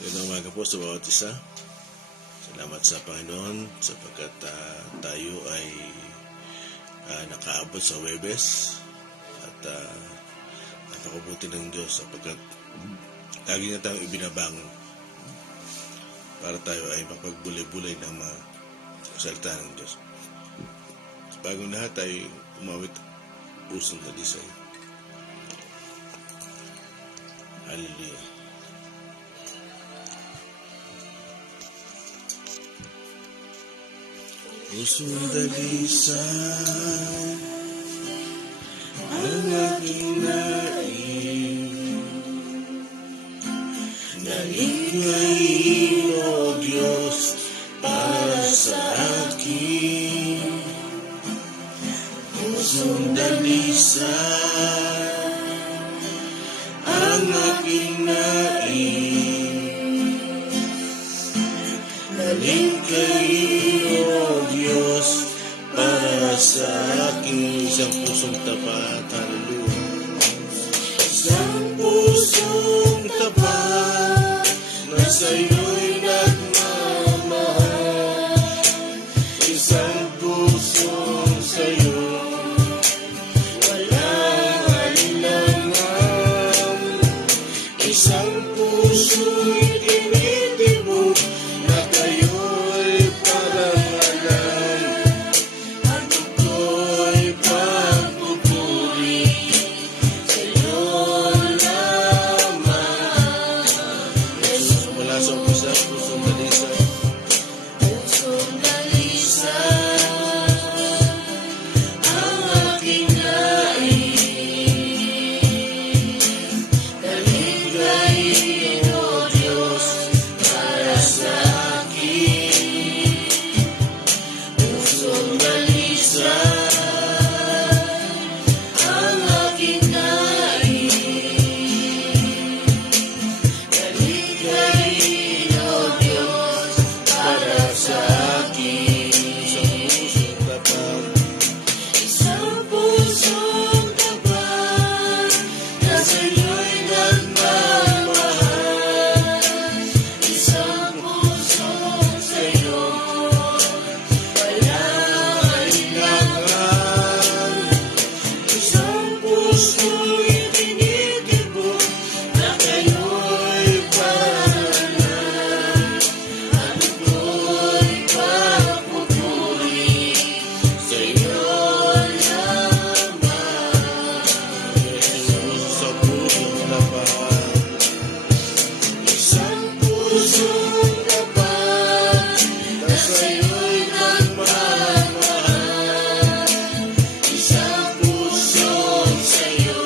Magandang umaga po sa bawat isa. Salamat sa Panginoon sapagkat tayo ay nakaabot sa Huwebes at napakabuti ng Diyos sapagkat lagi na tayong ibinabangon para tayo ay mapagbulay-bulay ng mga salita ng Diyos. Sa bagong lahat ay umawit pusong dalisay. Hallelujah. Pusong dalisay ang aking nain na ikay, O Diyos, para sa akin. Pusong dalisay ang aking nain na ikay, O Diyos, para sa aking isang pusong tapat. Hallelujah. Isang pusong tapat na sa'yo'y nagmamahal. Isang pusong sa'yo walang alinlangan. Isang pusong itinitibok na kayo'y parang alam. Ano ko'y pagpupuri sa'yo lamang. Jesus, mula sa umpisa, pusong dalisay. Pusong dalisay ang aking nais. Daligay, O Diyos, para sa akin. Pusong dalisay ang aking nais. Daligay, O Diyos, para sa akin. Isang pusong tapat na sa'yo'y nagmamahal. Isang pusong sa'yo walang alinlangan. Isang pusong itinitibok na kayo'y paralan. Ano ko'y pagpupuri sa'yo lamang. Jesus, sa pusong tapat. Isang pusong tapat na sa'yo'y nagmamahal. Isang pusong sa'yo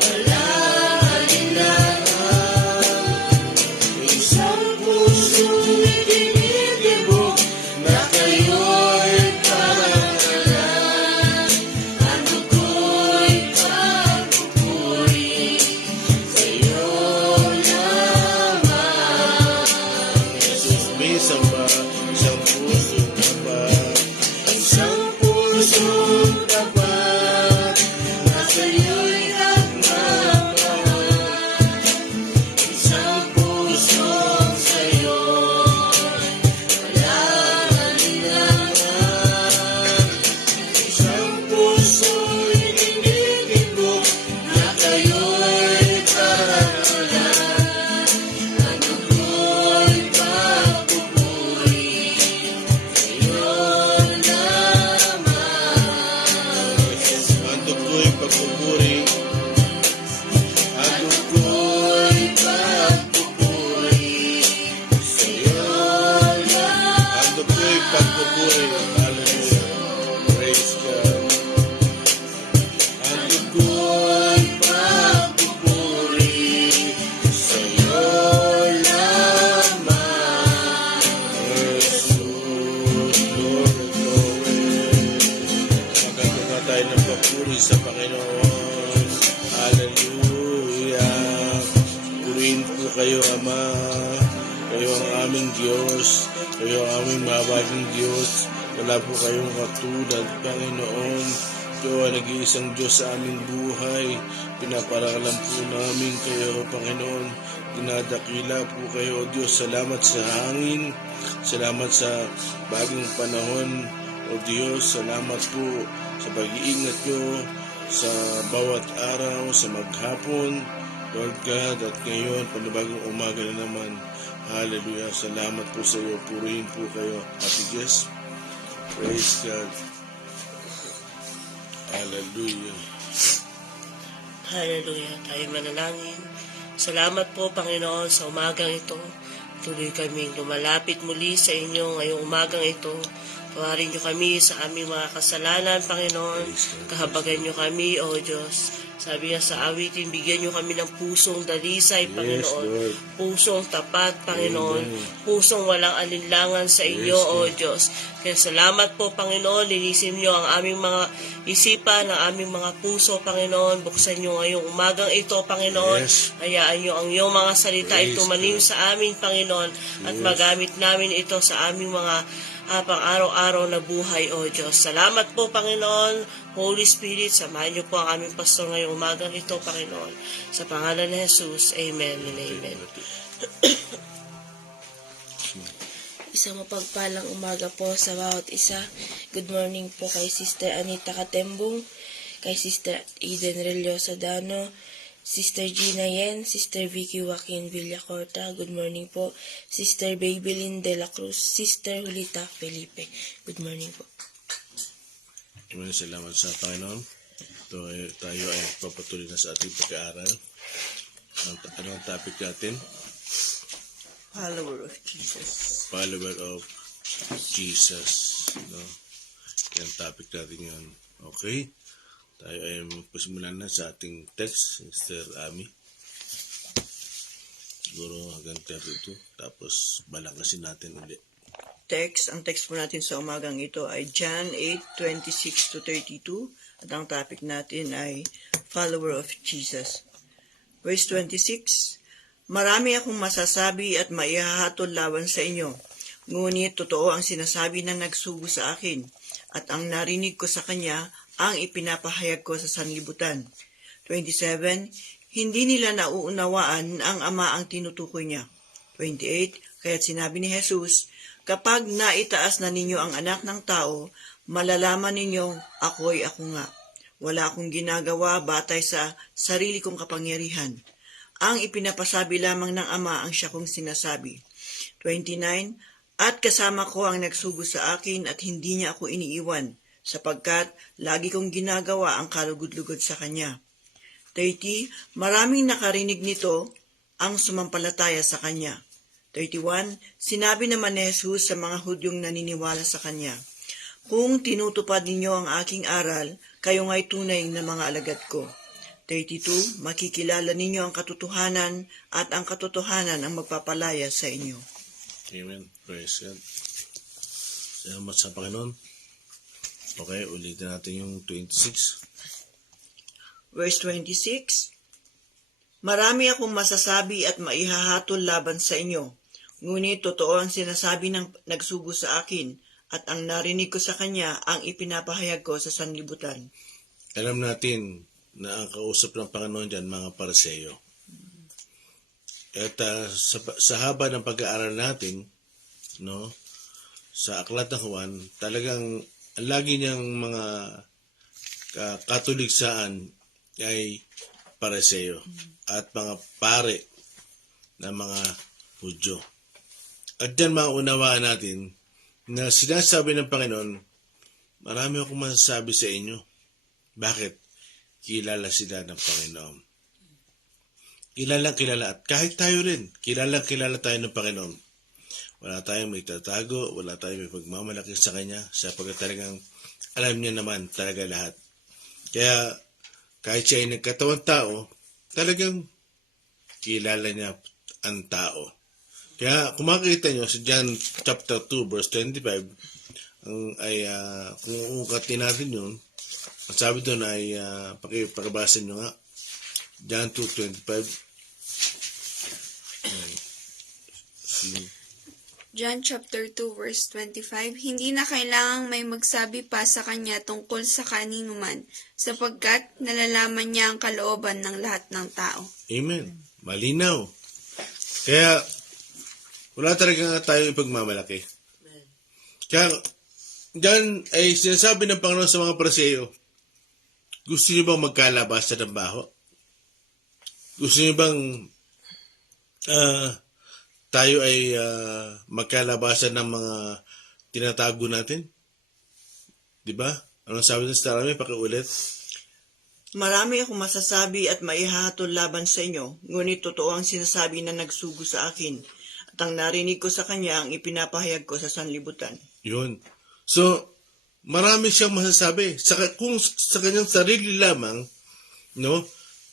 walang alinlangan. Isang pusong itinitibok na kayo'y parang alam. Ano ko'y pagpupuri sa'yo lamang. Jesus, may samba, isang pusong tapat. Isang pusong tapat na sa'yo'y nagmamahal. Isang pusong sa'yo walang alinlangan. Isang pusong itinitibok na kayo'y parang alam. Ano ko'y pagpupuri sa'yo lamang. Ano ko'y pagpupuri. Ano ko'y pagpupuri sa'yo lamang. Ano ko'y pagpupuri. Hallelujah. Praise God. Ano ko'y pagpupuri sa'yo lamang. Jesus, Lord of glory. Magkakaroon tayo ng papuri sa Panginoon. Hallelujah. Purihin po kayo, Ama. Kayo ang aming Diyos. Kayo ang aming mahabaging Diyos. Wala po kayong katulad, Panginoon. Ikaw ang nag-iisang Diyos sa aming buhay. Pinaparangalan po namin kayo, Panginoon. Dinadakila po kayo, O Diyos. Salamat sa hangin. Salamat sa bagong panahon, O Diyos. Salamat po sa pag-iingat nyo sa bawat araw, sa maghapon, Lord God, at ngayon, panibagong umaga na naman. Hallelujah. Salamat po sa iyo. Purihin po kayo, Ate Jess. Praise God. Hallelujah. Hallelujah. Tayo manalangin. Salamat po, Panginoon, sa umagang ito. Tuloy kaming lumalapit muli sa inyo ngayong umagang ito. Tawarin niyo kami sa aming mga kasalanan, Panginoon. Kahabagan niyo kami, O Diyos. Sabi nga sa awitin, bigyan niyo kami ng pusong dalisay, Panginoon. Lord. Pusong tapat, Panginoon. Amen. Pusong walang alinlangan sa inyo, Yes, O Lord. Diyos. Kaya salamat po, Panginoon. Linisin niyo ang aming mga isipan, ang aming mga puso, Panginoon. Buksan niyo ngayong umagang ito, Panginoon. Yes. Hayaan niyo ang iyong mga salita ay Praise tumanim God. sa amin, Panginoon. At Yes. magamit namin ito sa aming mga pang-araw-araw na buhay, O Diyos. Salamat po, Panginoon. Holy Spirit, samahan niyo po ang aming pastor ngayong umagang ito, Panginoon. Sa pangalan ni Jesus, Amen and Amen. Isang mapagpalang umaga po sa bawat isa. Good morning po kay Sister Anita Katembong, kay Sister Eden Relioso Dano, Sister Gina Yen, Sister Vicky Joaquin Villacorta, good morning po. Sister Babylin De La Cruz, Sister Julita Felipe, good morning po. Amen. Salamat sa Panginoon. Tayo ay papatuloy na sa ating pag-aaral. Ano ang topic natin? Follower of Jesus. Follower of Jesus. No? Yan ang topic natin yun. Okay? Tayo ay magpasimulan na sa ating text, Sister Ami. Siguro hanggang 32. Tapos balangkasin natin ulit. Ang text po natin sa umagang ito ay John 8:26-32 at ang topic natin ay Follower of Jesus. Verse 26, Marami akong masasabi at maihahatol laban sa inyo, ngunit totoo ang sinasabi ng nagsugo sa akin, at ang narinig ko sa kanya ang ipinapahayag ko sa sanlibutan. 27, Hindi nila nauunawaan ang Ama ang tinutukoy niya. 28, Kaya't sinabi ni Jesus, Kapag naitaas na ninyo ang anak ng tao, malalaman ninyong ako'y ako nga. Wala akong ginagawa batay sa sarili kong kapangyarihan. Ang ipinapasabi lamang ng Ama ang siya kong sinasabi. 29, At kasama ko ang nagsugo sa akin at hindi niya ako iniiwan, sapagkat lagi kong ginagawa ang kalugod-lugod sa kanya. 30, Maraming nakarinig nito ang sumampalataya sa kanya. 31, Sinabi naman ni Jesus sa mga Hudyong naniniwala sa kanya, Kung tinutupad ninyo ang aking aral, kayo nga'y tunay na mga alagad ko. 32, Makikilala ninyo ang katotohanan at ang katotohanan ang magpapalaya sa inyo. Amen. Praise God. Salamat sa Panginoon. Okay, ulitin natin yung 26. Verse 26, Marami akong masasabi at maihahatol laban sa inyo, ngunit totoo ang sinasabi ng nagsugo sa akin, at ang narinig ko sa kanya ang ipinapahayag ko sa sanlibutan. Alam natin na ang kausap ng Panginoon dyan, mga Pariseo. At sa haba ng pag-aaral natin, no, sa Aklat ng Juan, talagang lagi niyang mga katuligsaan ay Pariseo at mga pare na mga Hudyo. At dyan maunawaan natin na sinasabi ng Panginoon, marami akong masasabi sa inyo. Bakit? Kilala sila ng Panginoon. Kilala at kahit tayo rin, kilala tayo ng Panginoon. Wala tayong may tatago, wala tayong may pagmamalaki sa Kanya, sapagkat talagang alam niya naman talaga lahat. Kaya kahit siya ay nagkatawang tao, talagang kilala niya ang tao. Kaya kung makikita nyo sa John chapter 2 verse 25, kung uukatin natin yun, ang sabi doon ay pakibasa nyo nga, John 2:25. John chapter 2 verse 25, Hindi na kailangang may magsabi pa sa kanya tungkol sa kanino man, sapagkat nalalaman niya ang kalooban ng lahat ng tao. Amen. Malinaw. Kaya, wala talaga tayo ipagmamalaki. Kaya, dyan ay sinasabi ng Panginoon sa mga Pariseo, gusto niyo bang magkalabasan ng baho? Gusto niyo bang tayo ay magkalabasan ng mga tinatago natin? Diba? Anong sabi ng Sister Rami? Pakiulit. Marami akong masasabi at maihahatol laban sa inyo, ngunit totoo ang sinasabi na nagsugo sa akin, at ang narinig ko sa kanya ang ipinapahayag ko sa sanlibutan. Yun. So, marami siyang masasabi. Kung sa kanyang sarili lamang, no,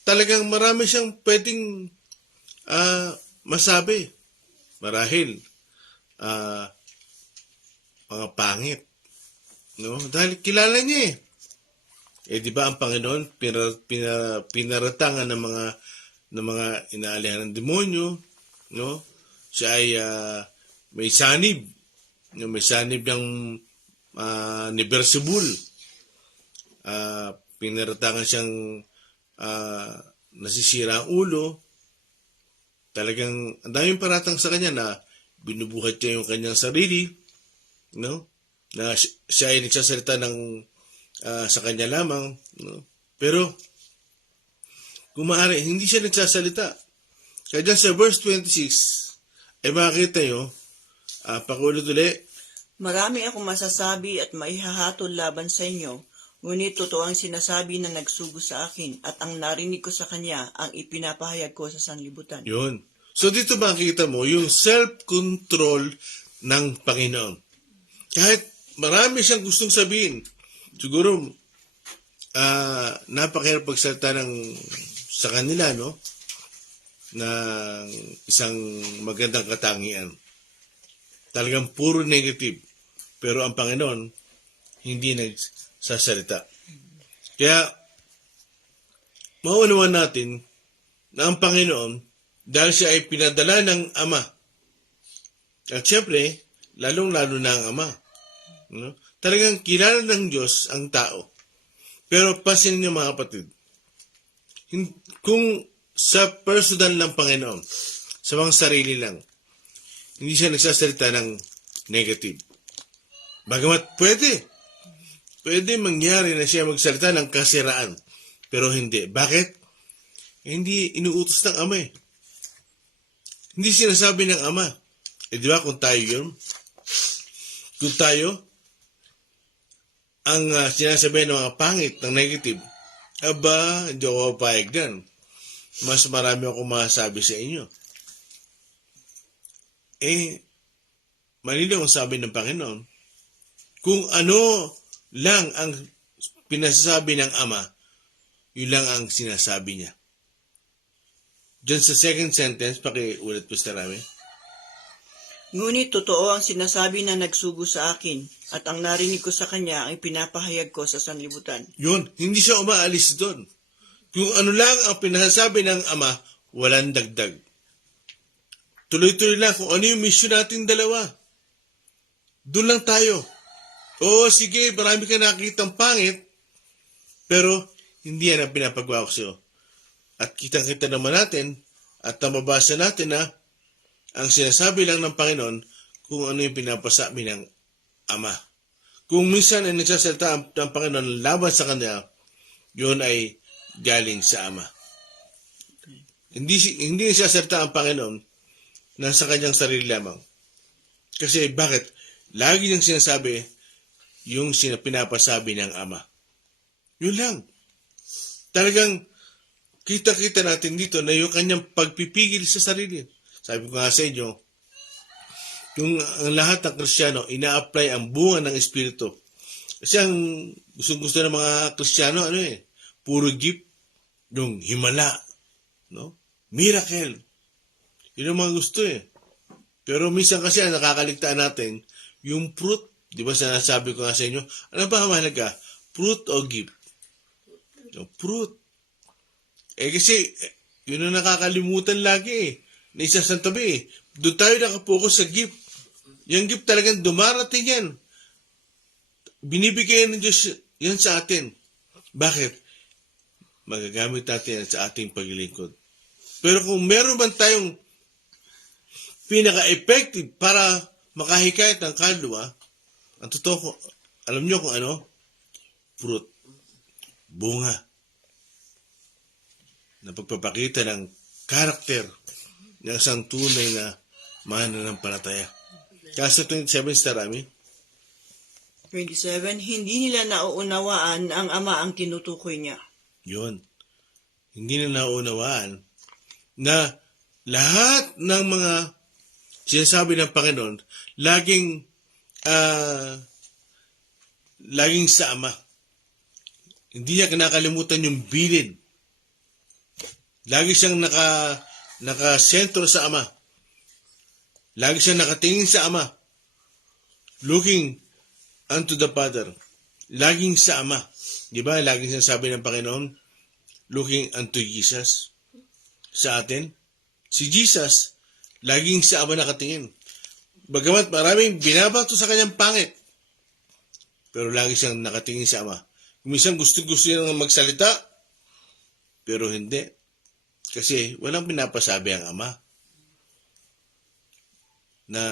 talagang marami siyang pwedeng masabi. Marahil, mga pangit. No? Dahil kilala niya eh. Di ba ang Panginoon pinaratangan ng mga inaalihan ng demonyo, no? Siya ay may sanib, no? May sanib ng ni Beelzebul. Pinaratangan siyang nasisira ang ulo. Talagang ang daming paratang sa kanya na binubuhat niya yung kanyang sarili, no? Na siya ay nagsasalita ng sa kanya lamang, no? Pero kung maaari, hindi siya nagsasalita. Kaya dyan sa verse 26 ay makikita nyo, pakulit ulit, Marami akong masasabi at maihahatol laban sa inyo, ngunit totoo ang sinasabi na nagsugo sa akin, at ang narinig ko sa kanya ang ipinapahayag ko sa sanlibutan. yun. So dito makikita mo yung self-control ng Panginoon. Kahit marami siyang gustong sabihin, siguro napakahirap pagsalita sa kanila, no? Na isang magandang katangian. Talagang puro negative. Pero ang Panginoon, hindi nagsasalita. Kaya, maunawan natin na ang Panginoon, dahil siya ay pinadala ng Ama. At syempre, lalong-lalo na ang Ama. No? Talagang kilala ng Diyos ang tao. Pero pasin niyo mga kapatid, kung sa personal ng Panginoon, sa mga sarili lang, hindi siya nagsasalita ng negative. Bagamat pwede mangyari na siya magsalita ng kasiraan, pero hindi. Bakit? Hindi inuutos ng Ama eh. Hindi sinasabi ng Ama. Di ba kung tayo yun? Kung tayo, ang sinasabi ng mga pangit, ng negative, hindi ako papayag dyan. Mas marami akong masasabi sa inyo. Malinaw ang sabi ng Panginoon, kung ano lang ang pinasasabi ng Ama, yun lang ang sinasabi niya. Diyan sa second sentence, pakiulit po sa Rami. Ngunit totoo ang sinasabi na nagsugo sa akin, at ang narinig ko sa kanya ang ipinapahayag ko sa sanlibutan. Yun, hindi siya umaalis doon. Kung ano lang ang pinasasabi ng Ama, walang dagdag. Tuloy-tuloy lang kung ano yung mission natin dalawa. Doon lang tayo. Oo, sige, marami ka nakikitang pangit, pero hindi yan ang pinapagawa ko sa'yo. At kitang-kita naman natin, at mabasa natin na ang sinasabi lang ng Panginoon kung ano yung pinapasabi ng Ama. Kung minsan ay nagsasalita ng Panginoon laban sa Kanya, yun ay galing sa Ama. Hindi nagsasalita ang Panginoon na sa Kanyang sarili lamang. Kasi bakit? Lagi niyang sinasabi yung pinapasabi ng Ama. Yun lang. Talagang kita-kita natin dito na yung Kanyang pagpipigil sa sarili. Sabi ko nga sa inyo, yung ang lahat ng Kristiyano, ina-apply ang bunga ng Espiritu. Kasi ang gusto ng mga Kristiyano, puro gift, yung himala, no? Miracle. Yun ang mga gusto eh. Pero minsan kasi ang nakakaligtaan natin, yung fruit, di ba sinasabi ko nga sa inyo, ano ba mahalaga? Fruit o gift? Yung fruit. Kasi, yun ang nakakalimutan lagi eh. Na isa sa tabi eh. Doon tayo nakapokus sa gift. Yung gift talagang dumarating yan. Binibigay ng Diyos yan sa atin. Bakit? Magagamit natin yan sa ating paglilingkod. Pero kung meron man tayong pinaka-effective para makahikayat ng kaluluwa, ang totoo ko, alam nyo kung ano? Fruit. Bunga. Na pagpapakita ng karakter ng isang tunay na mananampalataya. Kaso 27, Sister Rami, 27, hindi nila nauunawaan ang Ama ang tinutukoy niya. yun. Hindi na naunawaan na lahat ng mga sinasabi ng Panginoon, laging sa Ama. Hindi niya kinakalimutan yung bilin. Lagi siyang nakasentro sa Ama. Lagi siyang nakatingin sa Ama. Looking unto the Father. Laging sa Ama. Di ba? Laging sinasabi ng Panginoon, looking unto Jesus. Sa atin. Si Jesus, laging sa Ama nakatingin. Bagamat maraming binabato sa kanyang pangit. Pero lagi siyang nakatingin sa Ama. Minsan gusto niya magsalita, pero hindi. Kasi walang pinapasabi ang Ama. Na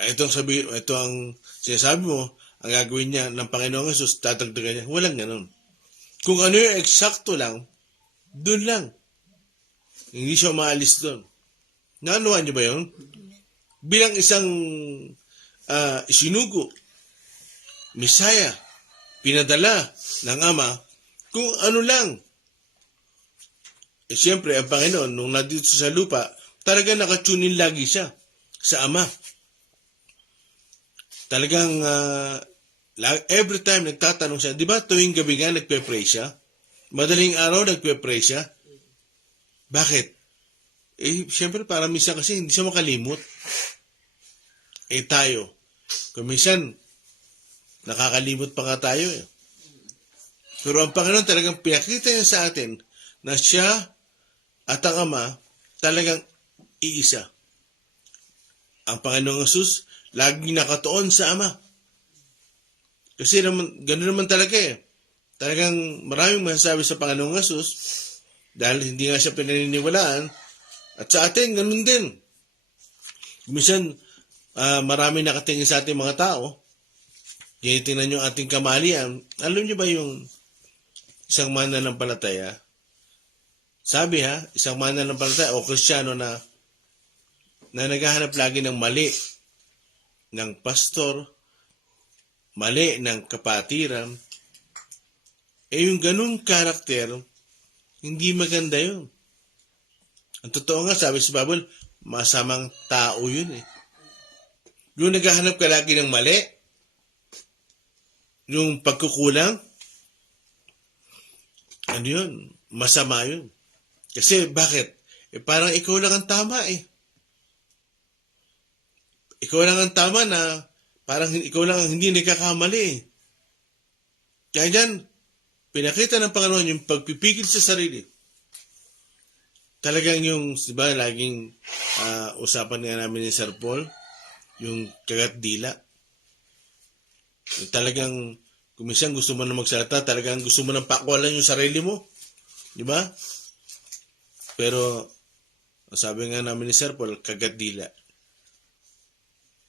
ito ang sinasabi mo, ang gagawin niya ng Panginoong Jesus, tatagdagan niya. Walang ganun. Kung ano yung eksakto lang, doon lang. Hindi siya maalis doon. Naanuhan niyo ba yun? Bilang isang isinugo, Misaya, pinadala ng Ama, kung ano lang. Siyempre, ang Panginoon, nung nandito sa lupa, talaga nakatunin lagi siya sa Ama. Talagang every time nagtatanong siya, di ba tuwing gabi nga nagpe-pray siya? Madaling araw nagpe-pray siya? Bakit? Siyempre para minsan kasi hindi siya makalimot. Tayo, kung minsan nakakalimot pa nga tayo eh. Pero ang Panginoon talagang pinakita niya sa atin na siya at ang Ama talagang iisa. Ang Panginoong Jesus laging nakatuon sa Ama. Kasi ganoon naman talaga eh. Talagang maraming masasabi sa Panginoong Jesus dahil hindi nga siya pinaniniwalaan at sa atin, ganoon din. Minsan, marami nakatingin sa ating mga tao. Tingnan nyo ating kamalian. Alam nyo ba yung isang mananampalataya? Sabi isang mananampalataya o Kristiyano na naghahanap lagi ng mali ng pastor, mali ng kapatiran, yung ganung karakter, hindi maganda yun. Ang totoo nga, sabi sa Bible, masamang tao yun eh. Yung naghahanap ka lagi ng mali, yung pagkukulang, ano yun? Masama yun. Kasi bakit? Parang ikaw lang ang tama eh. Ikaw lang ang tama na parang ikaw lang ang hindi nagkakamali eh. Kaya dyan, pinakita ng Panginoon yung pagpipigil sa sarili. Talagang yung, diba, laging usapan nga namin ni Sir Paul, yung kagat dila. Yung talagang, kung minsan gusto mo na magsalita, talagang gusto mo nang pakwalan yung sarili mo. Diba? Pero, sabi nga namin ni Sir Paul, kagat dila.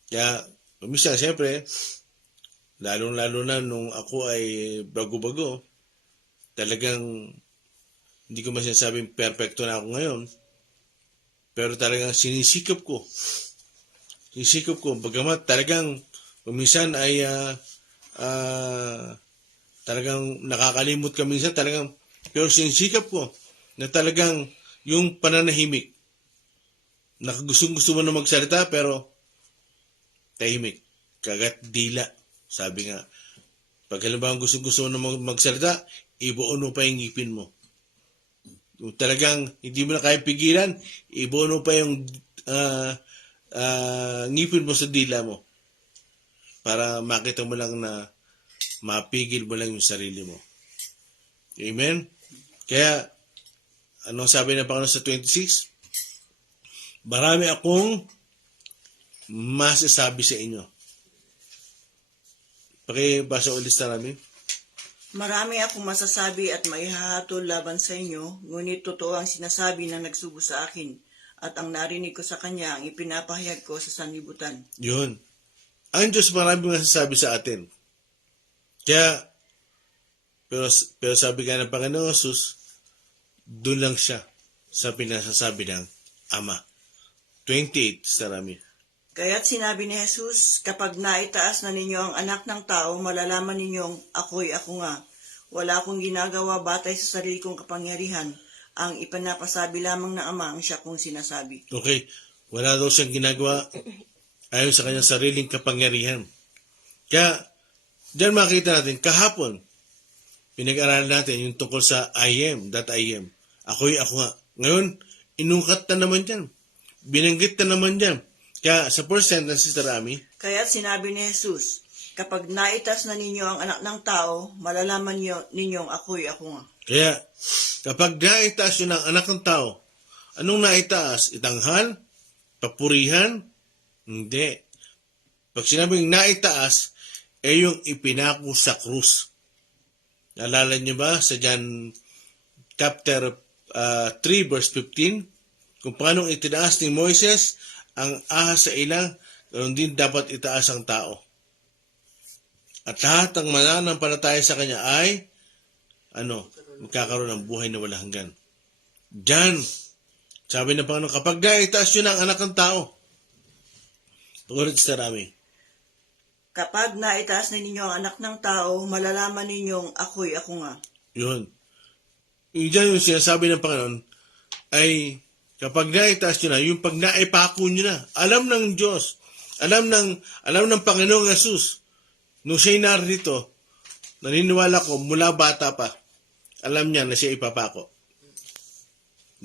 Kaya, minsan, siyempre, lalong-lalo na nung ako ay bago-bago, talagang hindi ko masasabing perfecto na ako ngayon, pero talagang sinisikap ko. Bagamat talagang minsan ay talagang nakakalimot ka minsan, talagang, pero sinisikap ko na talagang yung pananahimik, gusto mo na magsalita, pero tahimik, kagat dila. Sabi nga, pag halimbawa gusto mo na magsalita, ibuon mo pa yung ngipin mo. Kung talagang hindi mo na kaya pigilan, ibuon mo pa yung ngipin mo sa dila mo. Para makita mo lang na mapigil mo lang yung sarili mo. Amen? Kaya, anong sabi ng Panginoon sa 26? Marami akong masasabi sa inyo. Pakibasa ulit sa namin. Marami akong masasabi at maihahatol laban sa inyo, ngunit totoo ang sinasabi na nagsugo sa akin. at ang narinig ko sa kanya ang ipinapahayag ko sa sanlibutan. Yun. Ang Diyos maraming nasasabi sa atin. Kaya, pero sabi nga ng Panginoong Jesus, doon lang siya sa pinasasabi ng Ama. 28, Sister Ami. Kaya't sinabi ni Jesus, kapag naitaas na ninyo ang anak ng tao, malalaman ninyong ako'y ako nga. Wala akong ginagawa batay sa sarili kong kapangyarihan. Ang ipinapasabi lamang ng Ama ang siya kong sinasabi. Okay, wala daw siyang ginagawa ayon sa kanyang sariling kapangyarihan. Kaya, diyan makita natin, kahapon, pinag-aralan natin yung tungkol sa I am, that I am. Ako'y ako nga. Ngayon, inungkat na naman dyan. Binanggit na naman dyan. Kaya sa first sentence, Sister Ami, Kaya't sinabi ni Jesus, kapag naitas na ninyo ang anak ng tao, malalaman ninyong ako'y ako nga. kaya kapag naitaas yun ang anak ng tao, anong naitaas? Itanghal? Papurihan? Hindi. Pag sinabing naitaas, yung ipinako sa krus. Naalala niyo ba sa John chapter 3 verse 15? Kung paano itinaas ni Moises ang ahas sa ilang, ganoon din dapat itaas ang tao. At lahat ng mananampalataya sa kanya ay, magkakaroon ng buhay na walang hanggan. Diyan, sabi ng Panginoon, kapag naitaas yun ang anak ng tao, pag-ulit sa Rami, Kapag naitaas na ninyo ang anak ng tao, malalaman ninyong ako'y ako nga. yun. Diyan yung sinasabi ng Panginoon, ay kapag naitaas nyo na, yung pag naipako nyo na, alam ng Diyos, alam ng Panginoong Jesus, nung siya'y narito, naniniwala ko, mula bata pa, alam niya na siya ipapako.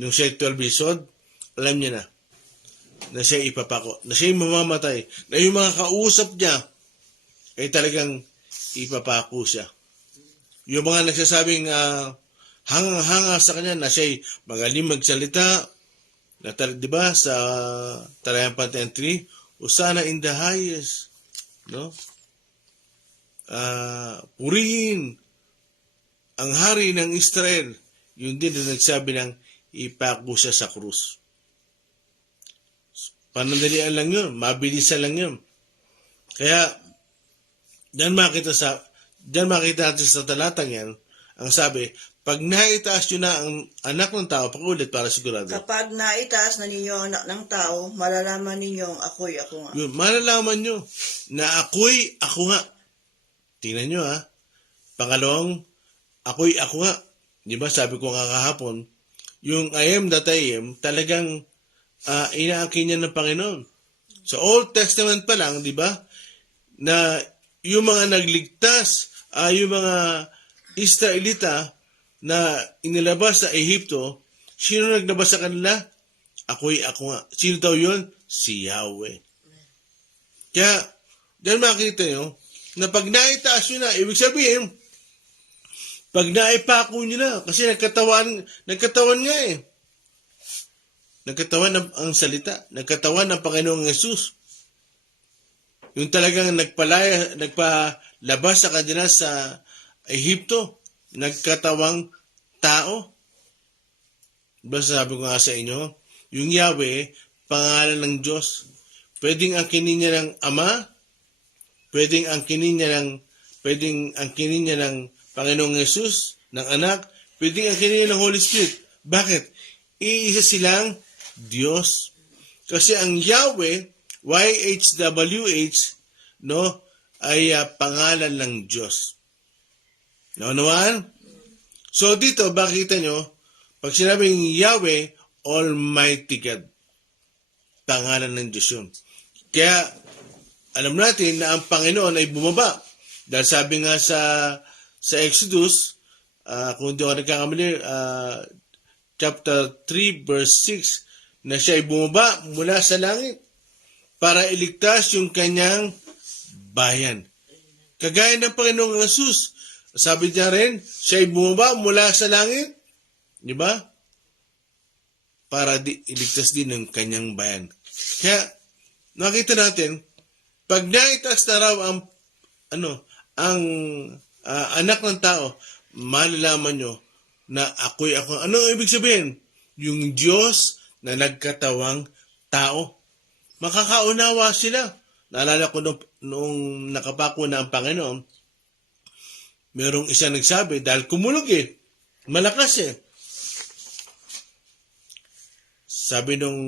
Nung siya'y 12 years old, alam niya na siya ipapako, na siya'y mamamatay, na yung mga kausap niya, ay talagang ipapako siya. Yung mga nagsasabing hanga sa kanya na siya'y magaling magsalita, na di ba sa Triumphant Entry, Hosanna in the highest, no? Purihin ang hari ng Israel. Yun din na nagsabi ng ipako siya sa krus. Panandalian lang yun, mabilisan lang yun. Kaya, diyan makita natin sa talatang yan, ang sabi, pag naitaas nyo na ang anak ng tao, pakulit para sigurado. Kapag naitaas na ninyo ang anak ng tao, malalaman ninyong ako'y ako nga. Yun, malalaman nyo na ako'y ako nga. Tingnan nyo Pangalawang, ako'y ako nga. Di ba sabi ko nga kahapon, yung I am that I am, talagang inaangkin niya ng Panginoon. Sa Old Testament pa lang, di ba, na yung mga nagligtas, yung mga Israelita na inilabas sa Ehipto, sino naglabas sa kanila? Ako'y ako nga. Sino daw yun? Si Yahweh. Kaya, dahil makita nyo, na pag naitaas nyo na, ibig sabihin, pag naipako nyo na, kasi nagkatawan nga Nagkatawan ang salita, nagkatawan ng Panginoong Yesus. Yung talagang nagpalabas sa kanila sa Ehipto, nagkatawang tao. Basta sabi ko nga sa inyo, yung Yahweh, pangalan ng Diyos. Pwedeng angkinin niya ng Ama, pwedeng angkinin niya ng Panginoong Yesus, ng Anak, pwedeng angkinin niya ng Holy Spirit. Bakit? Iisa silang Diyos. Kasi ang Yahweh, YHWH, ay pangalan ng Diyos. Naunawaan? So dito, bakita nyo, pag sinabing Yahweh, Almighty God, pangalan ng Diyos yun. Kaya, alam natin na ang Panginoon ay bumaba. Dahil sabi nga sa Exodus, kung hindi ako nagkakamali, chapter 3, verse 6, na siya ay bumaba mula sa langit para iligtas yung kanyang bayan. Kagaya ng Panginoong Jesus, sabi niya rin, siya ay bumaba mula sa langit, di ba? Para iligtas din ng kanyang bayan. Kaya, nakita natin, pag naitaas na raw ang anak ng tao, malalaman nyo na ako'y ako. Ano ibig sabihin? Yung Diyos na nagkatawang tao. Makakaunawa sila. Naalala ko noong nakapako na ang Panginoon, merong isa nagsabi, dahil kumulog malakas Sabi nung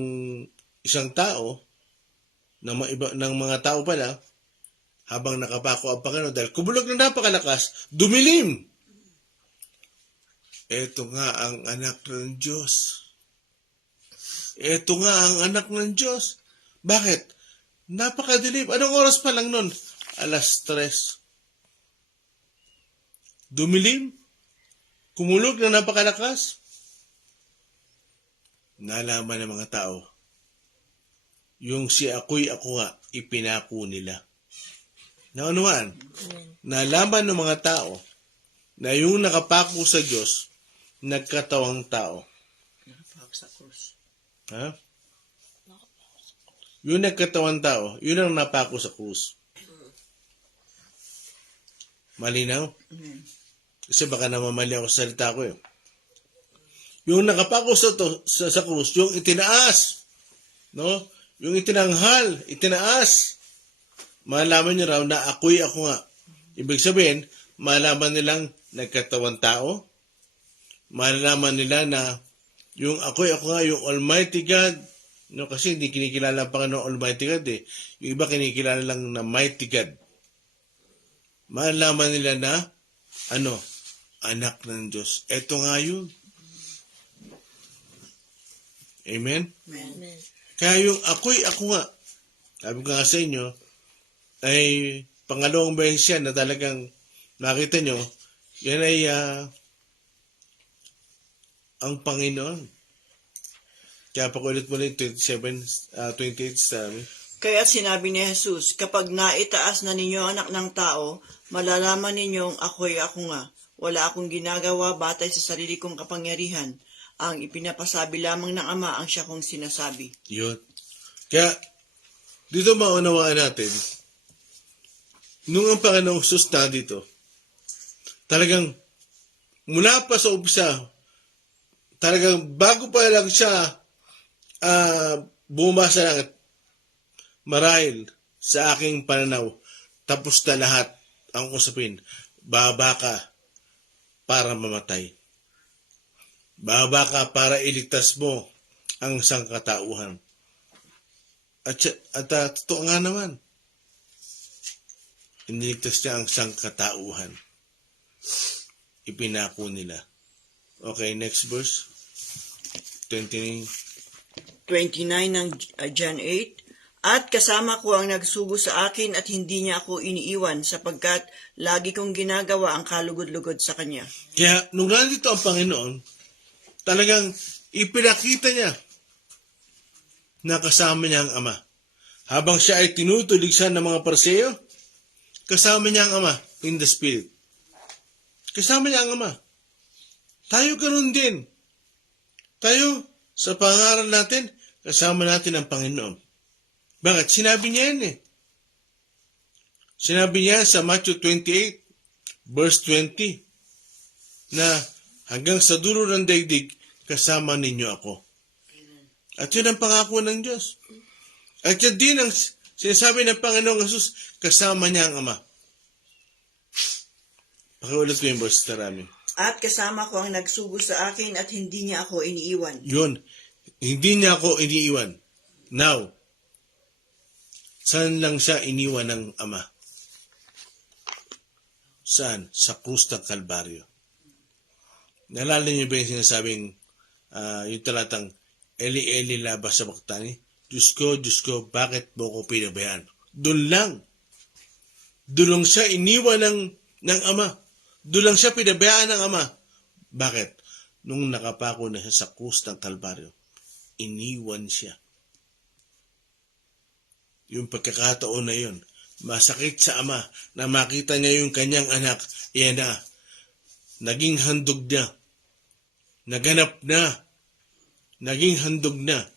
isang tao, ng mga tao pala, habang nakapako ang Panginoon, dahil kumulog na napakalakas, dumilim. Ito nga ang anak ng Diyos. Ito nga ang anak ng Diyos. Bakit? Napakadilim. Anong oras pa lang nun? 3:00. Dumilim. Kumulog na napakalakas. Nalaman ng mga tao, yung si ako'y ako nga, ipinako nila. Naunuan, nalaman ng mga tao na yung nakapako sa Diyos, nagkatawang tao. Sa krus. Ha? Yung nagkatawang tao, yun ang napako sa krus. Malinaw? Kasi baka namamali ako sa salita ko Yung nakapako sa krus, yung itinaas. No? Yung itinanghal, itinaas. Malaman niyo raw na ako'y ako nga. Ibig sabihin, malaman nilang nagkatawang tao. Malalaman nila na yung ako'y ako nga, yung Almighty God. No, kasi hindi kinikilala ang Panginoon Almighty God Yung iba kinikilala lang na Mighty God. Malalaman nila na, anak ng Diyos. Ito nga yun. Amen? Amen. Kaya yung ako'y ako nga, sabi ko nga sa inyo, ay pangalawang beses yan na talagang nakita nyo, yan ay ang Panginoon. Kaya pakulit mo lang 28 sabi. Kaya sinabi ni Jesus, kapag naitaas na ninyo ang anak ng tao, malalaman ninyong ako'y ako nga. Wala akong ginagawa batay sa sarili kong kapangyarihan. Ang ipinapasabi lamang ng Ama ang siya kong sinasabi. Yun. Kaya, dito maunawaan natin, nung ang Panginoong Jesus na dito, talagang mula pa sa umpisa, talagang bago pa lang siya bumaba sa langit, marahil sa aking pananaw, tapos na lahat ang usapin. Baba ka para mamatay. Baba ka para iligtas mo ang sangkatauhan. At totoo nga naman, iniligtas niya ang sangkatauhan. Ipinako nila. Okay, next verse. 29 ng John 8. At kasama ko ang nagsugo sa akin at hindi niya ako iniiwan sapagkat lagi kong ginagawa ang kalugod-lugod sa kanya. Kaya nung nandito ang Panginoon, talagang ipinakita niya na kasama niya ang Ama. Habang siya ay tinutuligsan ng mga Pariseo, kasama niya ang Ama in the Spirit. Kasama niya ang Ama. Tayo ganoon din. Tayo, sa pangaral natin, kasama natin ang Panginoon. Bakit? Sinabi niya yan Sinabi niya sa Matthew 28, verse 20, na hanggang sa dulo ng daigdig, kasama ninyo ako. At yun ang pangako ng Diyos. At yan din ang sinasabi ng Panginoong Jesus, kasama niya ang Ama. Pakiulit ko yung verse, tarami. At kasama ko ang nagsugo sa akin at hindi niya ako iniiwan. Yun. Hindi niya ako iniiwan. Now, saan lang siya iniwan ng Ama? Saan? Sa krus ng Kalbaryo. Nalala niyo ba yung sinasabing, yung talatang, Eli, Eli, laba sabachthani? Diyos ko, bakit mo ko pinabayaan? Doon lang. Doon lang siya iniwan ng Ama. Doon lang siya pinabayaan ng Ama. Bakit? Nung nakapako na siya sa krus ng Kalbaryo, iniwan siya. Yung pagkakataon na yun, masakit sa Ama na makita niya yung kanyang anak, iyan na, naging handog na, naganap na, naging handog na.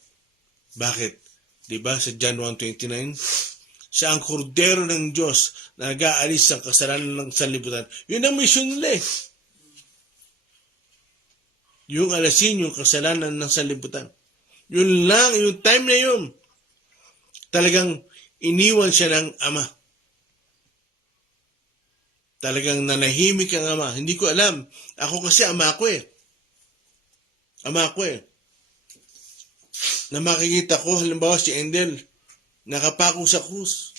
Bakit? Diba sa John 1:29? Siya ang kordero ng Diyos na nag-aalis ang kasalanan ng sanlibutan. Yun ang mission nila Yung alasin yung kasalanan ng sanlibutan. Yun lang, yung time na yun. Talagang iniwan siya ng ama. Talagang nanahimik ang ama. Hindi ko alam. Ako kasi ama ko eh. Ama ko eh. Na makikita ko, halimbawa si Endel, nakapako sa krus.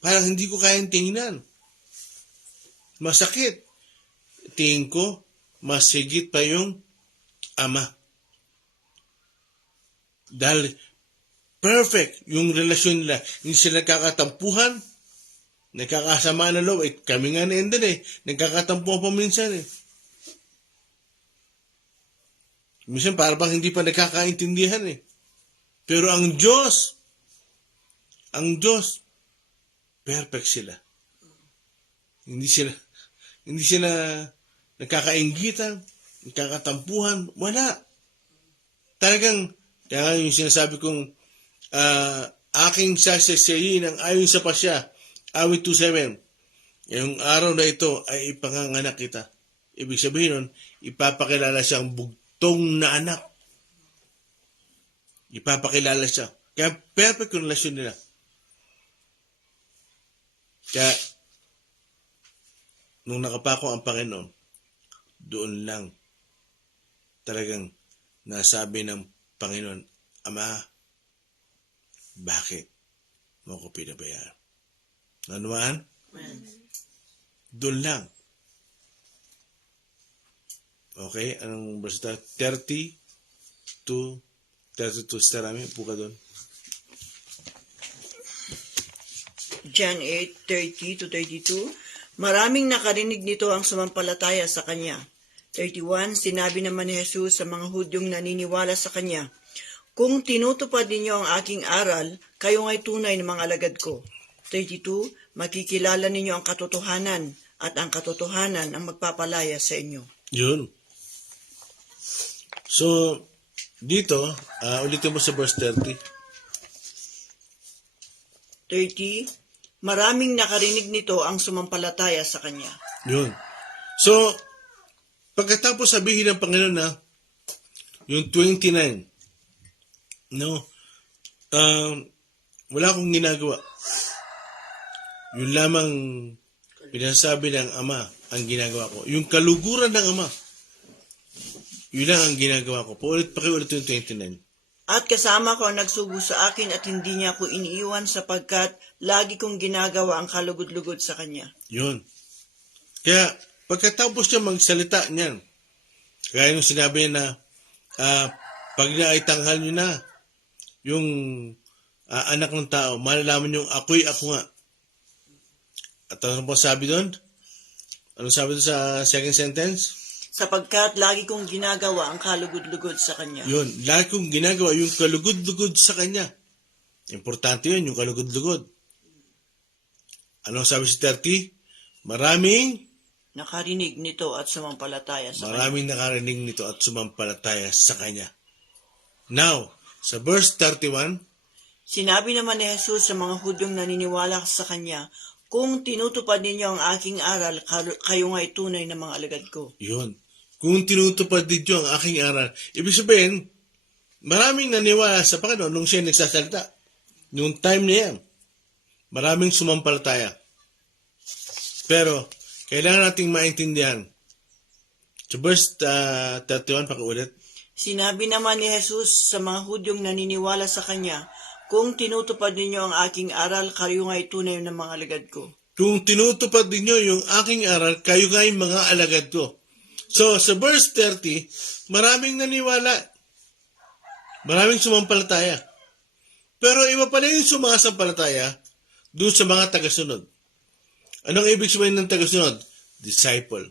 Parang hindi ko kayang tingnan. Masakit. Tingin ko, mas higit pa yung ama. Dahil perfect yung relasyon nila. Hindi sila nagkakatampuhan, nagkakasama na loob. Kami nga ni Endel eh, nagkakatampuhan pa minsan eh. Minsan para bang hindi pa nagkakaintindihan eh. Pero ang Diyos, perfect sila. Hindi sila nagkakainggitan, nagkakatampuhan, wala. Talagang, kaya yung sinasabi kong aking sasaksayin ang ayon sa pasya, awit 2:7. Yung araw na ito ay ipanganganak kita. Ibig sabihin nun, ipapakilala siyang bugtong na anak. Ipapakilala siya. Kaya perfect yung relasyon nila. Kaya, nung nakapako ang Panginoon, doon lang talagang nasabi ng Panginoon, Ama, bakit mo ko pinabayaan? Nanuan? Doon lang. Okay, anong basta 30 to 32. Starami, puka doon. John 8:30 to 32. Maraming nakarinig nito ang sumampalataya sa kanya. 31, sinabi naman ni Jesus sa mga Hudyong naniniwala sa kanya, kung tinutupad ninyo ang aking aral, kayo nga'y tunay na mga alagad ko. 32, makikilala ninyo ang katotohanan, at ang katotohanan ang magpapalaya sa inyo. Yun. So, dito, ulitin mo sa verse 30. 30, maraming nakarinig nito ang sumampalataya sa kanya. Yun. So, pagkatapos sabihin ng Panginoon na, yung 29, no, wala akong ginagawa. Yun lamang pinasabi ng Ama ang ginagawa ko. Yung kaluguran ng Ama, yun lang ang ginagawa ko. Pakiulit yung 29. At kasama ko ang nagsugo sa akin at hindi niya ako iniiwan sapagkat lagi kong ginagawa ang kalugod-lugod sa kanya. Yun. Kaya, pagkatapos niya magsalita niyan, kaya nung sinabi na, pag na ay tanghal nyo na, yung anak ng tao, malalaman yung ako'y ako nga. At ano po sabi doon? Ano sabi doon sa second sentence? Sapagkat lagi kong ginagawa ang kalugod-lugod sa kanya. Yun, lagi kong ginagawa yung kalugod-lugod sa kanya. Importante yun, yung kalugod-lugod. Ano sabi sa 30? Maraming Nakarinig nito at sumampalataya sa kanya. Maraming nakarinig nito at sumampalataya sa kanya. Now, sa verse 31, Sinabi naman ni Jesus sa mga Hudyong naniniwala sa kanya, kung tinutupad ninyo ang aking aral, kayo nga'y tunay na mga alagad ko. yun. Kung tinutupad ninyo ang aking aral, ibig sabihin, maraming naniwala sa Panginoon nung siya nagsasalita. Yung time na yan, maraming sumampalataya. Pero, kailangan nating maintindihan. Sa verse 31, pakiulit. Sinabi naman ni Jesus sa mga Hudyong naniniwala sa kanya, kung tinutupad ninyo ang aking aral, kayo nga'y tunay na mga alagad ko. Kung tinutupad ninyo yung aking aral, kayo nga'y mga alagad ko. So, sa verse 30, maraming naniwala. Maraming sumampalataya. Pero iba pala yung sumasampalataya doon sa mga tagasunod. Anong ibig sabihin ng tagasunod? Disciple.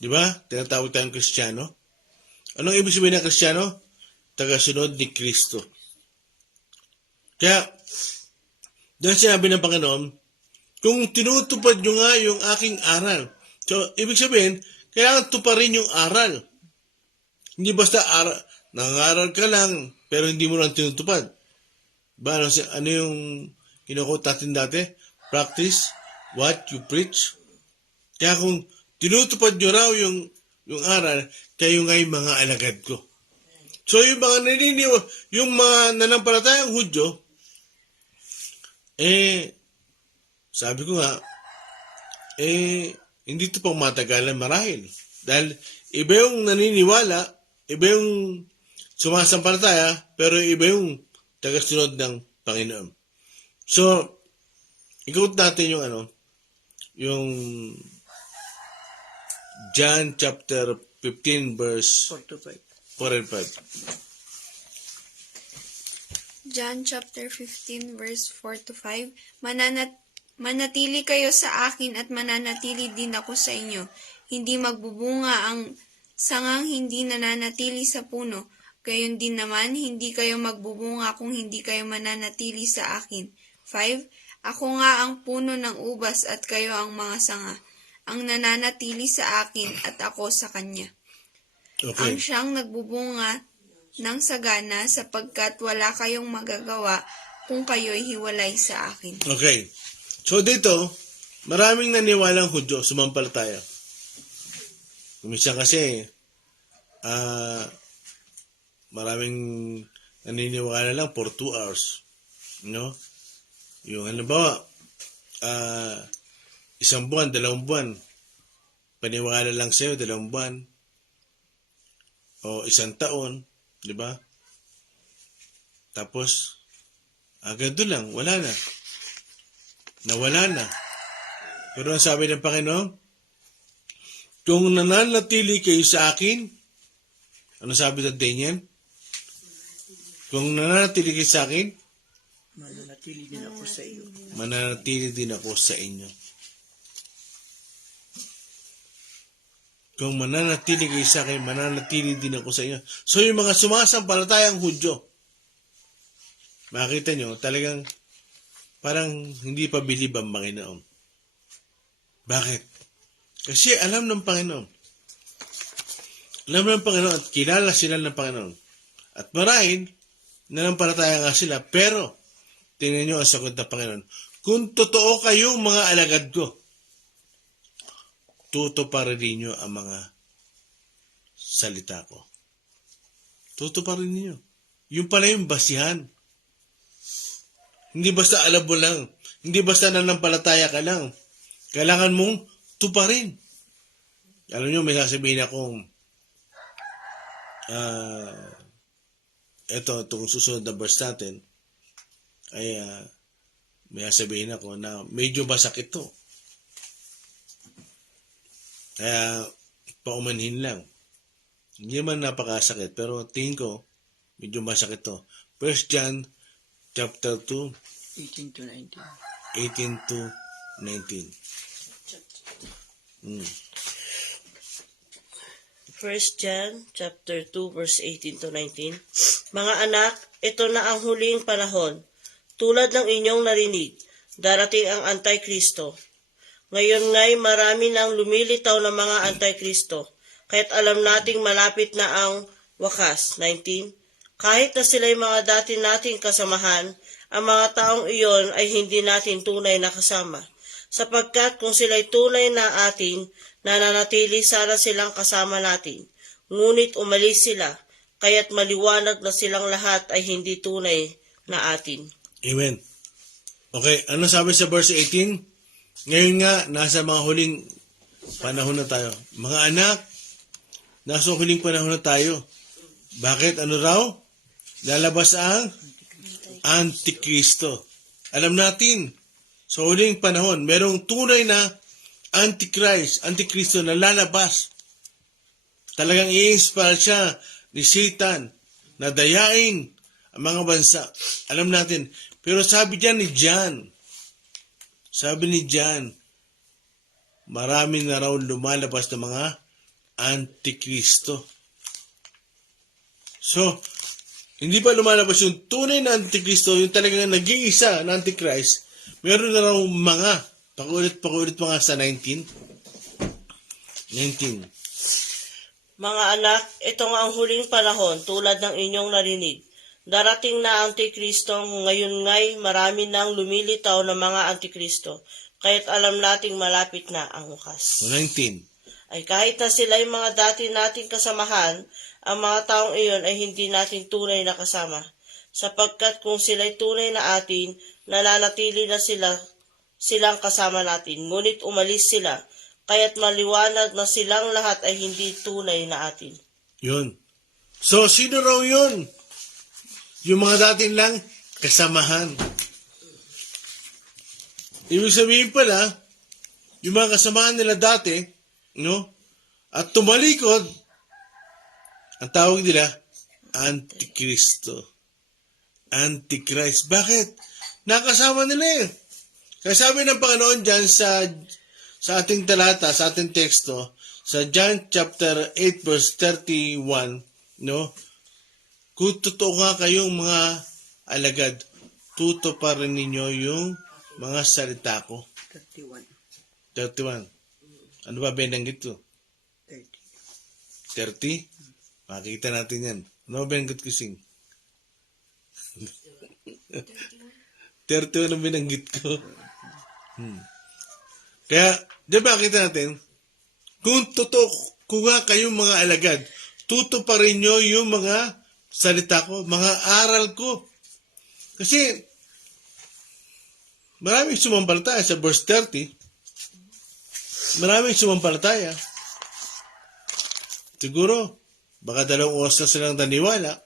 Di ba? Tinatawag tayong Kristiyano. Anong ibig sabihin ng Kristiyano? Tagasunod ni Kristo. Kaya, dahil sinabi ng Panginoon, kung tinutupad nyo nga yung aking aral. So, ibig sabihin, kailangan tuparin yung aral. Hindi basta nangaral ka lang, pero hindi mo lang tinutupad. Ba, ano yung kinukot natin dati? Practice what you preach. Kaya kung tinutupad nyo raw yung yung aral, kayo nga'y mga alagad ko. So yung mga yung mga nanampalatayang Hudyo, sabi ko nga, hindi ito pang matagalan marahil. Dahil iba yung naniniwala, iba yung sumasampalataya, pero iba yung tagasunod ng Panginoon. So, ikot natin yung John chapter 15 verse 4 to 5. 4 and 5. John chapter 15 verse 4 to 5. Manatili kayo sa akin at mananatili din ako sa inyo. Hindi magbubunga ang sangang hindi nananatili sa puno. Gayon din naman, hindi kayo magbubunga kung hindi kayo mananatili sa akin. 5. Ako nga ang puno ng ubas at kayo ang mga sanga. Ang nananatili sa akin at ako sa kanya. Okay. Ang siyang nagbubunga ng sagana sapagkat wala kayong magagawa kung kayo'y hiwalay sa akin. Okay. So dito, maraming naniwalang Hudyo, sumampalataya. Minsan kasi, maraming naniniwala lang for 2 hours. No? Yung halimbawa, 1 buwan, 2 buwan, paniwala lang sa'yo, 2 buwan, o 1 taon, di ba? Tapos, agad doon lang, wala na. Nawala na. Pero ang sabi ng Panginoon, kung nananatili kayo sa akin, ano sabi ng Daniel? Kung nananatili kayo sa akin, Mananatili din ako sa iyo. mananatili din ako sa inyo. Kung mananatili kayo sa akin, mananatili din ako sa inyo. So yung mga sumasampalatayang Hudyo, makita nyo, talagang parang hindi pa bilib ang Panginoon. Bakit? Kasi alam ng Panginoon. Alam ng Panginoon at kilala sila ng Panginoon. At marahil, nanampalataya nga sila, pero tingnan nyo ang sagot ng Panginoon. Kung totoo kayong mga alagad ko, tutuparin ninyo ang mga salita ko. Tutuparin ninyo. Yung pala yung basihan. Hindi basta alam mo lang. Hindi basta nanampalataya ka lang. Kailangan mong tuparin. Alam nyo, may sasabihin akong itong susunod na verse natin ay may sasabihin ako na medyo masakit to. Kaya paumanhin lang. Hindi man napakasakit, pero tingin ko medyo masakit to. 1 John chapter 2, 18 to 19. 18 to 19. 1 John chapter 2 verse 18 to 19. Mga anak, ito na ang huling panahon. Tulad ng inyong narinig, darating ang Antikristo. Ngayon nga'y marami nang lumilitaw na mga Antikristo, kaya't alam nating malapit na ang wakas. 19. Kahit na sila'y mga dati nating kasamahan, ang mga taong iyon ay hindi natin tunay na kasama. Sapagkat kung sila'y tunay na atin, nananatili sana silang kasama natin. Ngunit umalis sila, kaya't maliwanag na silang lahat ay hindi tunay na atin. Amen. Okay, ano sabi sa verse 18? Ngayon nga, nasa mga huling panahon na tayo. Mga anak, nasa huling panahon na tayo. Bakit? Ano raw? Lalabas ang Antikristo. Alam natin, sa huling panahon, merong tunay na Antikristo na lalabas. Talagang i-inspire siya ni Satan na dayain ang mga bansa. Alam natin. Pero sabi ni John, marami na raw lumalabas na mga Antikristo. So, hindi pa lumalabas yung tunay na Antikristo, yung talagang nag-iisa na Antichrist. Meron na raw mga, pakulit mga sa 19. Mga anak, ito nga ang huling panahon tulad ng inyong narinig. Darating na ang Antikristo, ngayon nga'y marami nang lumilitaw na mga Antikristo, kaya't alam nating malapit na ang wakas. 19. ay kahit na sila'y mga dati nating kasamahan, ang mga taong iyon ay hindi natin tunay na kasama. Sapagkat kung sila'y tunay na atin, nananatili na silang kasama natin. Ngunit umalis sila, kaya't maliwanag na silang lahat ay hindi tunay na atin. Yun. So, sino raw yun? Yung mga dating lang kasamahan. Ibig sabihin pala, yung mga kasamahan nila dati, no? At tumalikod, ang tawag nila, Antikristo. Antichrist. Bakit? Nakasama nila eh. Kaya sabi ng Panginoon dyan sa ating talata, sa ating teksto, sa John chapter 8 verse 31, no? Kung totoo nga kayong mga alagad, tuto pa rin ninyo yung mga salita ko. 31. 31. Ano ba binanggit ko? 30. 30? Makikita natin yan. Ano ba binanggit ko, Sing? 31 ang binanggit ko. Kaya, di ba, kita natin, kung totoo, kung nga kayong mga alagad, tuto pa rin nyo yung mga salita ko, mga aral ko. Kasi, maraming sumampalataya sa verse 30. Maraming sumampalataya. Siguro, baka 2 oras na silang naniwala,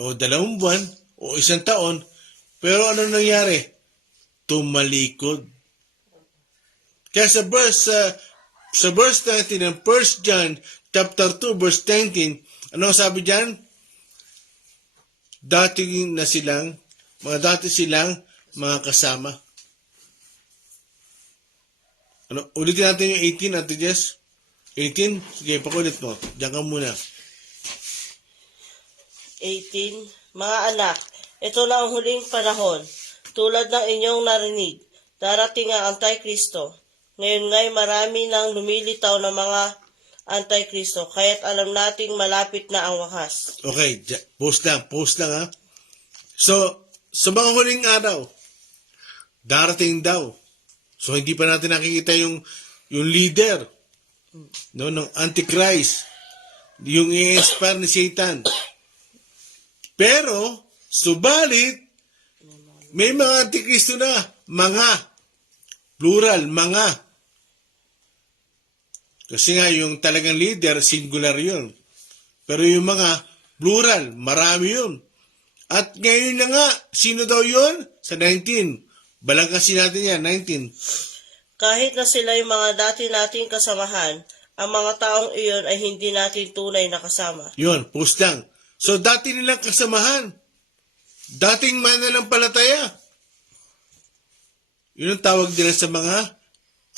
o 2 buwan, o 1 taon, pero ano nangyari? Tumalikod. Kaya sa verse 19 ng 1 John chapter 2 verse 19, ano sabi diyan? Dati silang mga kasama. Ano, ulitin natin yung 18, Ate Jess. 18? Sige, pakulit mo. Diyan ka muna. 18. Mga anak, ito na ang huling panahon. Tulad ng inyong narinig, darating ang Antikristo. Ngayon nga'y marami nang lumilitaw na mga Antikristo, kaya't alam nating malapit na ang wakas. Okay, post lang ha. So, sa mga huling araw, darating daw. So, hindi pa natin nakikita yung leader, no, ng Antichrist, yung i-inspire ni Satan. Pero, subalit, may mga Antikristo na, mga, plural, mga. Kasi nga, yung talagang leader, singular yun. Pero yung mga, plural, marami yun. At ngayon na nga, sino daw yun? Sa 19. Balangkasin natin yan, 19. Kahit na sila'y mga dati nating kasamahan, ang mga taong iyon ay hindi natin tunay na kasama. Yun, post lang. So, dati nilang kasamahan. Dating mananampalataya. Yun ang tawag nila sa mga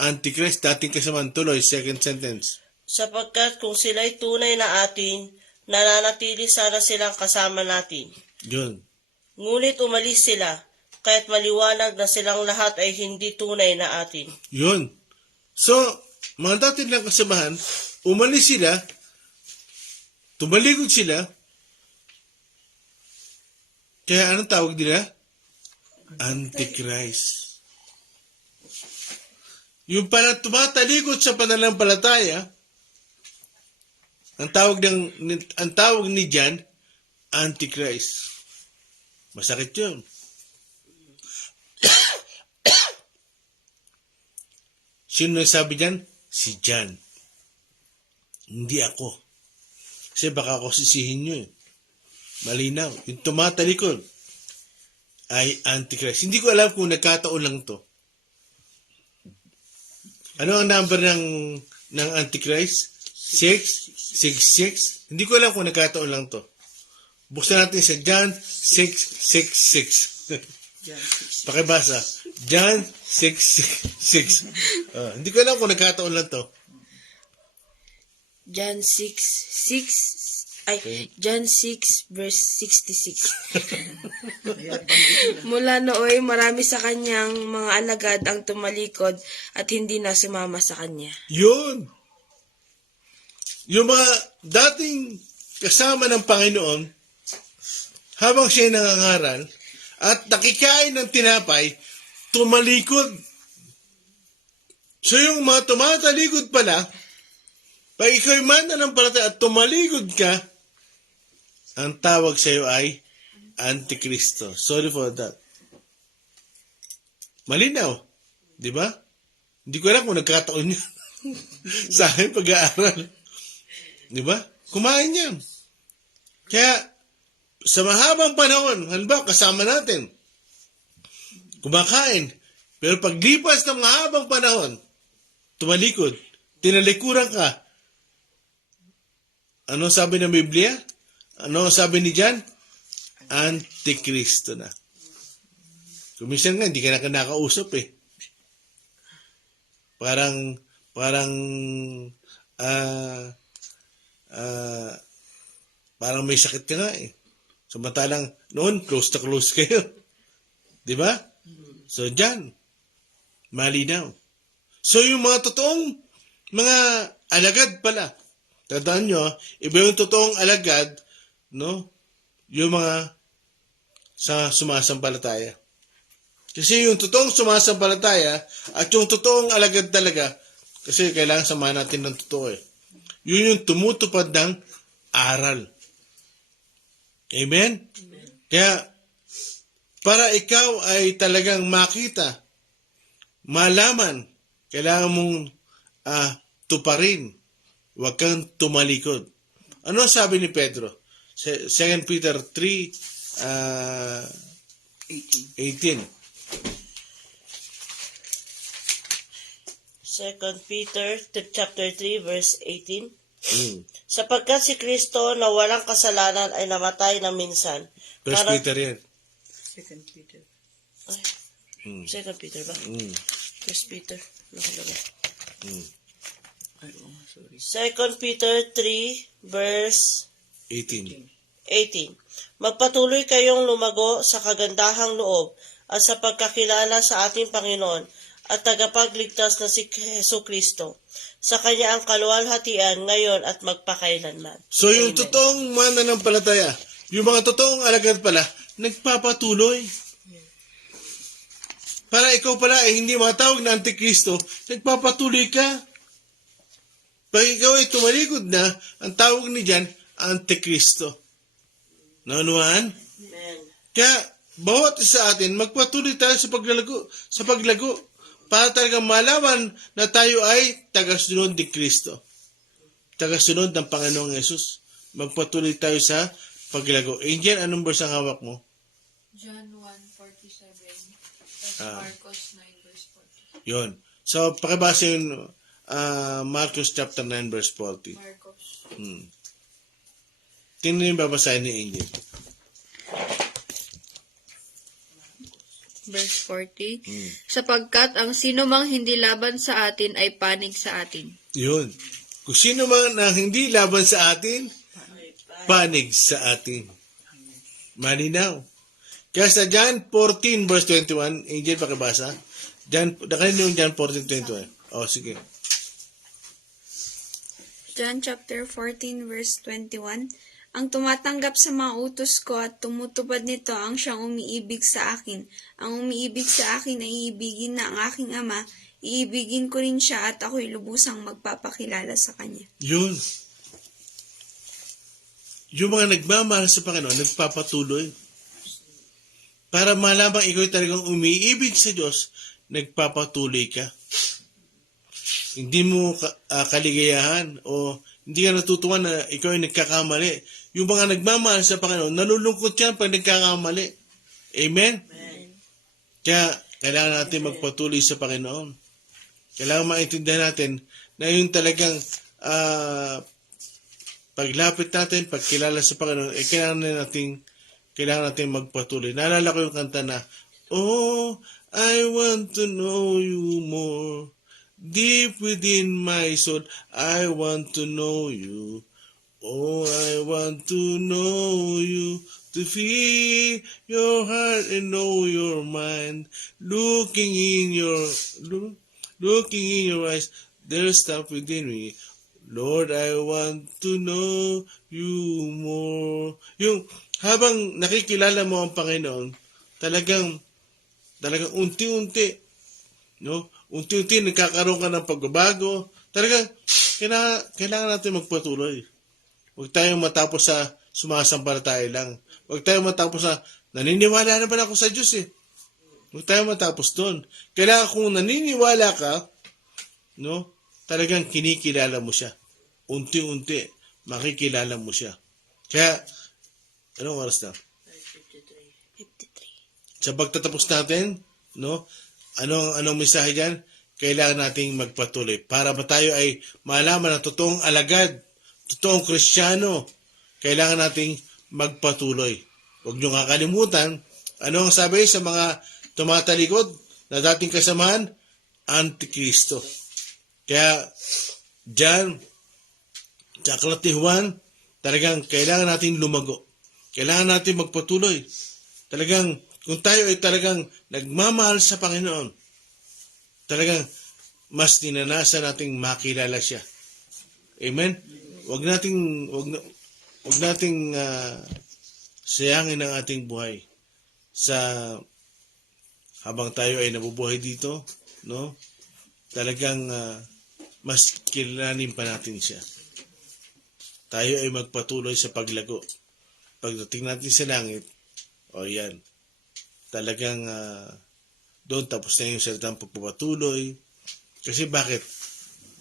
Antichrist, dating kasamahan. Tuloy, second sentence. Sapagkat kung sila'y tunay na atin, nananatili sana silang kasama natin. Yun. Ngunit umalis sila, kaya't maliwanag na silang lahat ay hindi tunay na atin. Yun. So, mga dati nilang kasamahan, umalis sila, tumalikod sila, kaya anong tawag nila? Antichrist. Yung pala tumatalikod sa pananampalataya, ang tawag ni John, Antichrist. Masakit yun. Sino nagsabi dyan? Si John. Hindi ako. Kasi baka ako sisihin nyo eh. Malinaw. Yung tumatalikod ay Antichrist. Hindi ko alam kung nagkataon lang to. Ano ang number ng Antichrist? 666. Hindi ko alam kung nagkataon lang to. Buksan natin sa John 666. Pakibasa. John 666. Hindi ko alam kung nagkataon lang to. John 6 verse 66. Mula nooy, marami sa kanyang mga alagad ang tumalikod at hindi na sumama sa kanya. Yun. Yung mga dating kasama ng Panginoon, habang siya nangangaral at nakikain ng tinapay, tumalikod. So yung mga tumatalikod pala, pag ikaw'y mananampalataya at tumalikod ka, ang tawag sa iyo ay Antikristo. Sorry for that. Malinaw. Di ba? Hindi ko alam kung nagkataon yan sa aking pag-aaral. Di ba? Kumain yan. Kaya, sa mahabang panahon, halimbawa, kasama natin, kumakain, pero paglipas ng mahabang panahon, tumalikod, tinalikuran ka, ano sabi ng Biblia? Ano sabi ni John? Antikristo na. Kuminsan nga, hindi ka na nakausap eh. Parang may sakit ka nga eh. Samantalang noon, close to close kayo. Di ba? So, dyan, malinaw. So, yung mga totoong mga alagad pala. Tandaan nyo, iba yung totoong alagad, no? Yung mga sa sumasampalataya. Kasi yung totoong sumasampalataya at yung totoong alagad talaga, kasi kailangan samahan natin ng totoo eh. Yun yung tumutupad ng aral. Amen? Kaya, para ikaw ay talagang makita, malaman, kailangan mong tuparin. Huwag kang tumalikod. Ano sabi ni Pedro? 2 Peter 3:18. 2 Peter chapter 3 verse 18. Sapagkat si Kristo na walang kasalanan ay namatay na minsan. First Para- Peter yan. 2 Peter. Ay, 2 Peter ba? First Peter. Nakalagay. Ay, oh, sorry. 2 Peter 3 verse 18. 18. Magpatuloy kayong lumago sa kagandahang loob at sa pagkakilala sa ating Panginoon at tagapagligtas na si Hesus Kristo. Sa Kanya ang kaluwalhatian ngayon at magpakailanman. So yung Amen. totoong mananampalataya, yung mga totoong alagad pala, nagpapatuloy. Para ikaw pala ay hindi matawag na Antikristo, nagpapatuloy ka. Pag ikaw ay tumalikod na, ang tawag ni Jan, Antikristo. Naunuan? Amen. Kaya, bawat isa atin, magpatuloy tayo sa paglago, para talagang malaman na tayo ay tagasunod ni Kristo. Tagasunod ng Panginoong Yesus. Magpatuloy tayo sa paglago. Angel, anong verse ang hawak mo? John 1:47, Marcos 9 verse 40. Yun. So, pakibasa yung Marcos chapter 9 verse 40. Marcos. Tingnan yung babasahin ni Angel. Verse 40. Sapagkat ang sino mang hindi laban sa atin ay panig sa atin. Yun. Kung sino man ang hindi laban sa atin, panig sa atin. Malinaw. Kaya sa John 14 verse 21, Angel, pakibasa. Nakalina yung John 14:21. Oh, sige. John chapter 14 verse 21. Ang tumatanggap sa mga utos ko at tumutupad nito ang siyang umiibig sa akin. Ang umiibig sa akin ay iibigin na ang aking Ama. Iibigin ko rin siya at ako'y lubusang magpapakilala sa kanya. Yun. Yung mga nagmamahal sa Panginoon, nagpapatuloy. Para malamang ikaw talagang umiibig sa Diyos, nagpapatuloy ka. Hindi mo kaligayahan o hindi ka natutuwa na ikaw ay nagkakamali. Yung mga nagmamahal sa Panginoon, nalulungkot yan pag nagkakamali. Amen? Kaya, kailangan natin magpatuloy sa Panginoon. Kailangan maintindihan natin na yung talagang paglapit natin, pagkilala sa Panginoon, kailangan natin magpatuloy. Naalala ko yung kanta na, oh, I want to know you more. Deep within my soul, I want to know you. Oh, I want to know you, to feel your heart and know your mind. Looking in your eyes, there's stuff within me. Lord, I want to know you more. Yung habang nakikilala mo ang Panginoon, talagang unti-unti, no? unti-unti nagkakaroon ka ng pagbabago. Talagang kailangan natin magpatuloy. Huwag tayong matapos sa sumasampalataya lang. Huwag tayong matapos sa naniniwala naman ako sa Diyos eh. Huwag tayong matapos doon. Kailangan kung naniniwala ka, no, talagang kinikilala mo siya. Unti-unti, makikilala mo siya. Kaya, anong oras na? 53. Sa pagtatapos natin, no, anong mensahe dyan? Kailangan nating magpatuloy para tayo ay malaman na totoong alagad, totoong Kristiyano. Kailangan nating magpatuloy. Huwag nyo kakalimutan, ano ang sabi sa mga tumatalikod na dating kasamahan? Antikristo. Kaya, dyan, sa Aklat ni Juan, talagang kailangan natin lumago. Kailangan natin magpatuloy. Talagang, kung tayo ay talagang nagmamahal sa Panginoon, talagang mas ninanasa nating makilala siya. Amen? Huwag nating sayangin ang ating buhay habang tayo ay nabubuhay dito, no? Talagang mas kilalanin pa natin siya. Tayo ay magpatuloy sa paglago. Pagdating natin sa langit, yan, talagang doon tapos na yung salitang pagpapatuloy. Kasi bakit?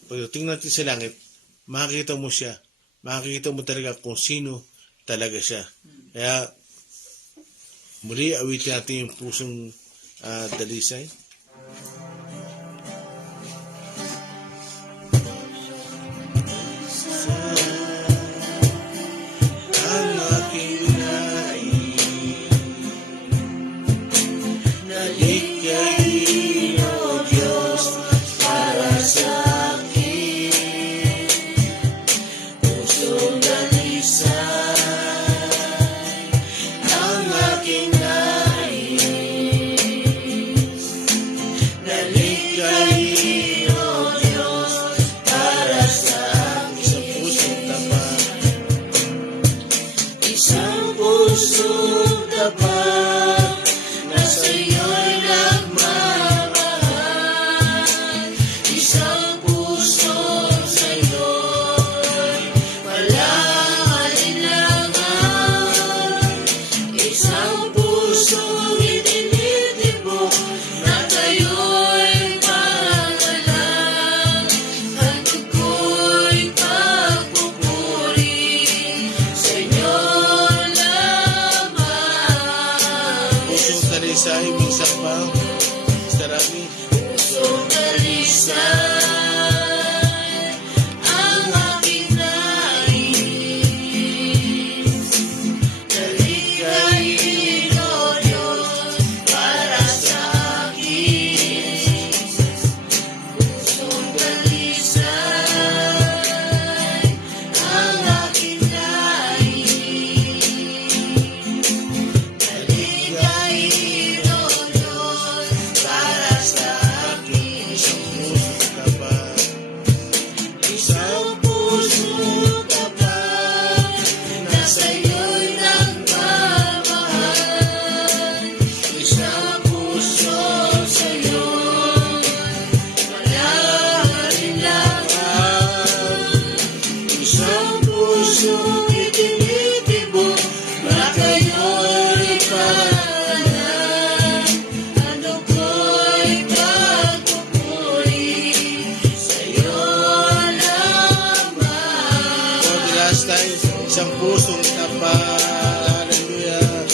Pagdating natin sa langit, makikita mo siya. Makikita mo talaga kung sino talaga siya. Kaya, muli awitin natin yung pusong dalisay. Ang aking nais, naligay, O Diyos, para sa akin. Pusong dalisay, ang aking nais. Naligay, O Diyos, para sa akin. Isang pusong tapat na sa'yo'y nagmamahal. Isang pusong sa'yo'y walang alinlangan. Isang pusong itinitibok na kayo'y pangalan. Ang dugo'y pagpupuri sa inyo lamang. Pusong talisay, minsan pa, sarami. Pusong talisay, ang aking nais. Naligayin, O Diyos, para sa akin. Pusong talisay, ang aking nais. Naligayin, O Diyos, para sa akin. Isang pusong tapat na sa'yo'y nagmamahal. Isang pusong sa'yo'y walang alinlangan. Isang pusong itinitibok na kayo'y pangalan. Ang dugo'y pagpupuri sa'yo lamang. For the last time, isang pusong tapat. Hallelujah.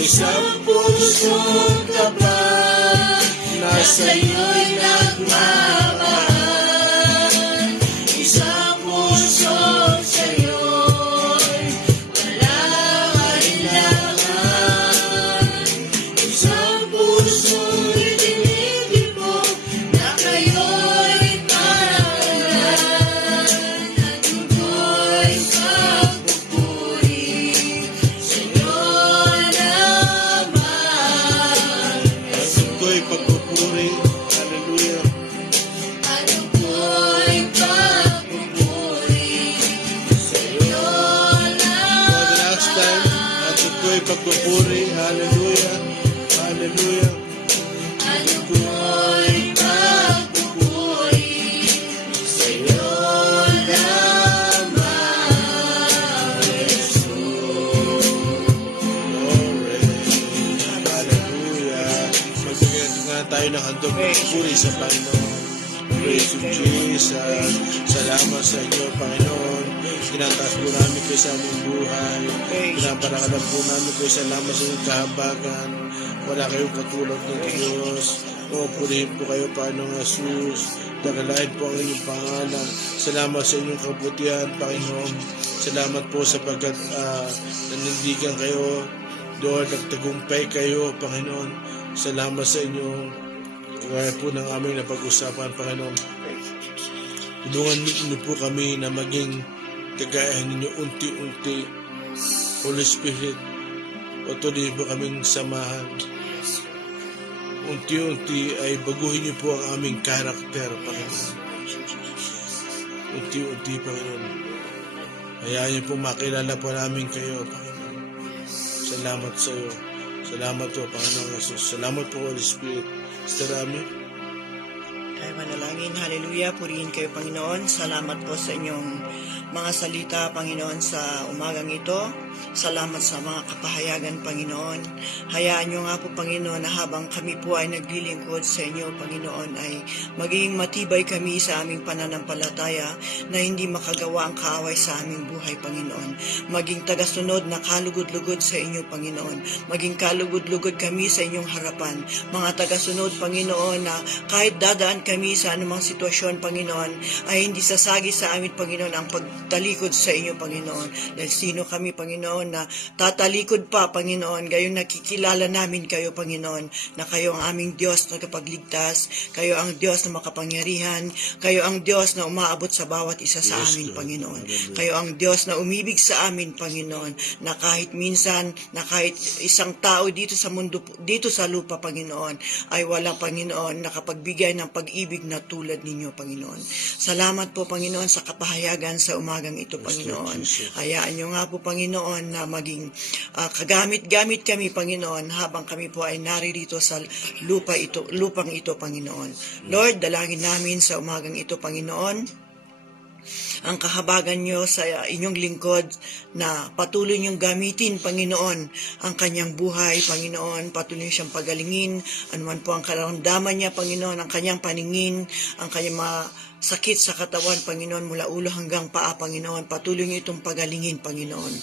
Isang pusong tapat na sa'yo'y nagmamahal. Isang pusong sa'yo'y walang alinlangan. Isang pusong itinitibok na kayo'y pangalan. Ang dugo'y pagpupuri sa inyo lamang. Ang dugo'y pagpupuri. Hallelujah. Ang dugo'y pagpupuri sa inyo lamang. For the last time, ang dugo'y pagpupuri. Hallelujah. Hallelujah. Ang dugo'y pagpupuri tayo ng handog ng puri sa Panginoon. Praise you, Jesus. Salamat sa inyo, Panginoon. Tinataas po namin kayo sa aming buhay. Pinaparakalan po namin kayo. Salamat sa inyong kahabagan. Wala kayong katulad ng Diyos. O, purihin po kayo, Panginoong Jesus. Dagalahin po ang inyong pangalan. Salamat sa inyong kabutihan, Panginoon. Salamat po sapagkat nanindigan kayo. Lord, nagtagumpay kayo, Panginoon. Salamat sa inyo. Kaya po ng aming napag-usapan, Panginoon. Tulungan niyo po kami na maging kagaya ninyo unti-unti. Holy Spirit, patuloy po kaming samahan. Unti-unti ay baguhin niyo po ang aming karakter, Panginoon. Unti-unti, Panginoon. Hayaan niyo po makilala po namin kayo, Panginoon. Salamat sa iyo. Salamat po, Panginoon Jesus. Salamat po, Holy Spirit. Sarami. Tayo manalangin. Hallelujah. Purihin kayo, Panginoon. Salamat po sa inyong mga salita, Panginoon, sa umagang ito. Salamat sa mga kapahayagan, Panginoon. Hayaan nyo nga po, Panginoon, na habang kami po ay naglilingkod sa inyo, Panginoon, ay magiging matibay kami sa aming pananampalataya na hindi makagawa ang kaaway sa aming buhay, Panginoon. Maging tagasunod na kalugod-lugod sa inyo, Panginoon. Maging kalugod-lugod kami sa inyong harapan. Mga tagasunod, Panginoon, na kahit dadaan kami sa anumang sitwasyon, Panginoon, ay hindi sasagi sa amin, Panginoon, ang pagtalikod sa inyo, Panginoon. Dahil sino kami, Panginoon, na tatalikod pa, Panginoon, gayon nakikilala namin kayo, Panginoon, na kayo ang aming Diyos na kapagligtas, kayo ang Diyos na makapangyarihan, kayo ang Diyos na umaabot sa bawat isa sa amin, Panginoon. Kayo ang Diyos na umibig sa amin, Panginoon, na kahit minsan, na kahit isang tao dito sa mundo, dito sa lupa, Panginoon, ay walang, Panginoon, nakapagbigay ng pag-ibig na tulad ninyo, Panginoon. Salamat po, Panginoon, sa kapahayagan sa umagang ito, Panginoon. Hayaan nyo nga po, Panginoon, na maging kagamit-gamit kami, Panginoon, habang kami po ay naririto sa lupang ito, Panginoon. Lord, dalangin namin sa umagang ito, Panginoon, ang kahabagan nyo sa inyong lingkod na patuloy niyong gamitin, Panginoon, ang kanyang buhay, Panginoon, patuloy siyang pagalingin, anuman po ang karamdaman niya, Panginoon, ang kanyang paningin, ang kanyang mga sakit sa katawan, Panginoon, mula ulo hanggang paa, Panginoon. Patuloy niyo itong pagalingin, Panginoon.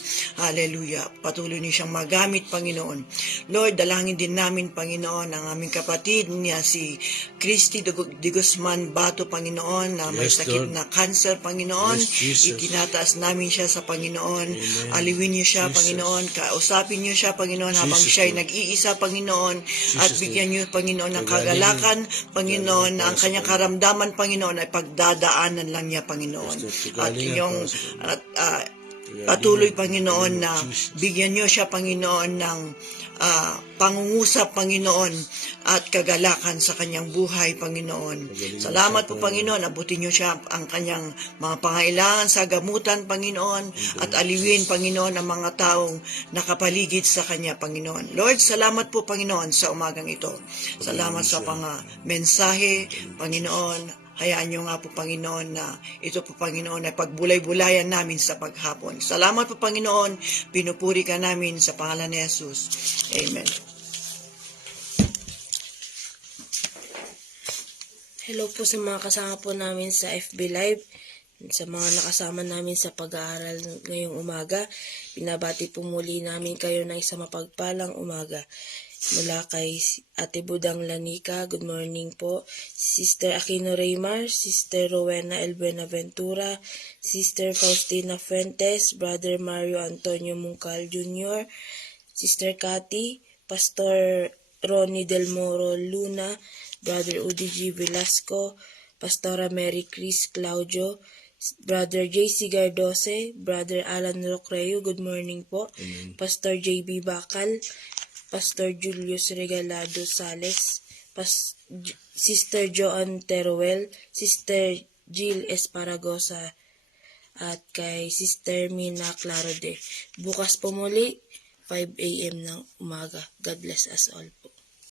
Hallelujah. Patuloy niyo siyang magamit, Panginoon. Lord, dalangin din namin, Panginoon, ang aming kapatid niya, si Christy de Guzman Bato, Panginoon, na may sakit na cancer, Panginoon. Itinataas namin siya sa Panginoon. Aliwin niyo siya, Panginoon. Kausapin niyo siya, Panginoon, habang siya ay nag-iisa, Panginoon. At bigyan niyo, Panginoon, ng kagalakan, Panginoon, na ang kanyang karamdaman, Panginoon, ay pagdadaanan lang niya, Panginoon. At inyong patuloy, Panginoon, na bigyan niyo siya, Panginoon, ng pangungusap, Panginoon, at kagalakan sa kanyang buhay, Panginoon. Salamat po, Panginoon. Abutin niyo siya ang kanyang mga pangailangan sa gamutan, Panginoon, at aliwin, Panginoon, ang mga taong nakapaligid sa kanya, Panginoon. Lord, salamat po, Panginoon, sa umagang ito. Salamat sa mensahe, Panginoon. Hayaan niyo nga po, Panginoon, na ito po, Panginoon, ay pagbulay-bulayan namin sa paghapon. Salamat po, Panginoon. Pinupuri ka namin sa pangalan ni Jesus. Amen. Hello po sa mga kasama po namin sa FB Live, sa mga nakasama namin sa pag-aaral ngayong umaga. Pinabati po muli namin kayo ng isang mapagpalang umaga. Mula kay Ate Budang Lanica, good morning po. Sister Aquino Raymar, Sister Rowena El Buenaventura, Sister Faustina Fuentes, Brother Mario Antonio Mungcal Jr., Sister Cathy, Pastor Ronnie Del Moro Luna, Brother Udi G. Velasco, Pastora Mary Chris Claudio, Brother J.C. Gardose, Brother Alan Rocreo, good morning po. Amen. Pastor J.B. Bakal, Pastor Julius Regalado Sales, Sister Joan Teruel, Sister Jill Esparagosa, at kay Sister Mina Clarode. Bukas po muli, 5 a.m. ng umaga. God bless us all.